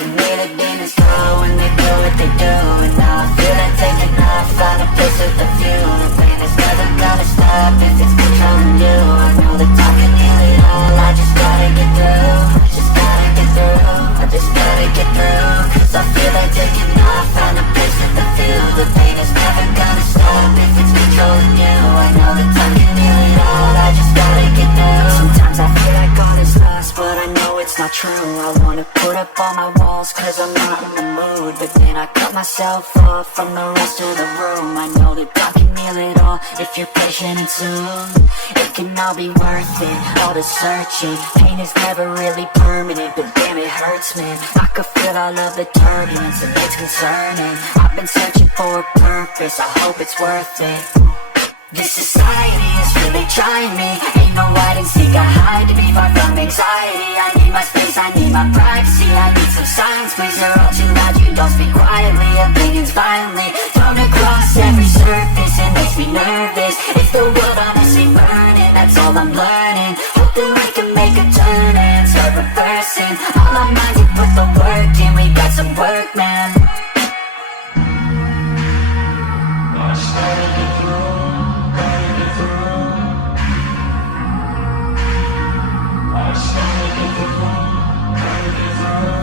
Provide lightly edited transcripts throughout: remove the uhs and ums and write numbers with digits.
can hear the demons call when they do what they do. And now I feel like taking off, find a place with a view. The pain is never gonna stop if it's controlling you. I know that I can heal it all, I just gotta get through. Just gotta get through, I just gotta get through. Cause I feel like taking off, find a place with a view. The pain is never gonna stop if it's controlling you. I know that I can heal it all, I just gotta get through. Sometimes I feel like all is lost, but I know it's not true. I wanna put up all my walls cause I'm not in the mood, but then I cut myself off from the rest of the room. I know that I can heal it all if you're patient and soon. It can all be worth it, all the searching. Pain is never really permanent, but damn it hurts, man. I could feel all of the turbulence and it's concerning. I've been searching for a purpose, I hope it's worth it. This society is really trying me. Ain't no hide and seek, I hide to be far from anxiety. I need my space, I need my privacy. I need some silence, please, you're all too loud. You don't speak quietly, opinions violently thrown across every surface. It makes me nervous. It's the world honestly burning, that's all I'm learning. Hope that we can make a turn and start reversing all our minds and put the work in. We got some work, man.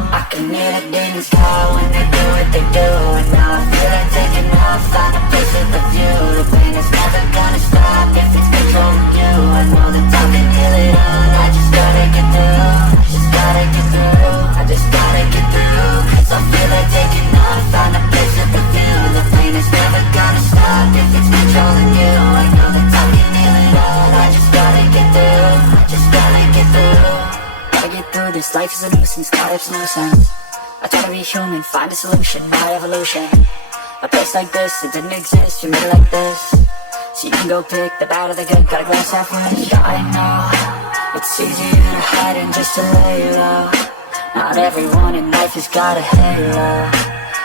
I can hear the demons call when they do what they do. And now I feel like taking off, find a place with a view. The pain is never gonna stop if it's controlling you. I know that I can heal it all, I just gotta get through. Just gotta get through, I just gotta get through. Cause I feel like taking off, find a place with a view. The pain is never gonna stop if it's controlling you. I know that I can heal it all, I just gotta get through. I just gotta get through. Gotta get through this, life is a nuisance, God it's no sense. I try to be human, find a solution, my evolution. A place like this, it didn't exist, you made it like this. So you can go pick the bad or the good, got a glass half fresh. I know, it's easier to hide than just to lay low. Not everyone in life has got a halo.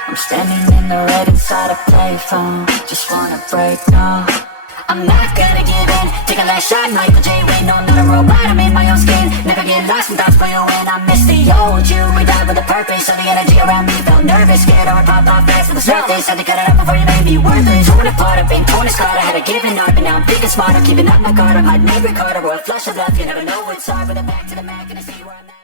I'm standing in the red inside a payphone. Just wanna break, no, I'm not gonna give in. Take a last shot, Michael J. Wayne. No, not a robot, I'm in my own skin. Never get lost in thoughts, play when I miss the old you. We died with a purpose, so the energy around me felt nervous. Scared I would pop off fast to the surface. Had to cut it up before you made me worthless. Torn apart, I've been torn aside. I had to give up, but now I'm thinking smart. I'm keeping up my guard, I'm hiding every card. I roll a flush of love, you never know what's hard. With a back to the Mac and I see where I'm at.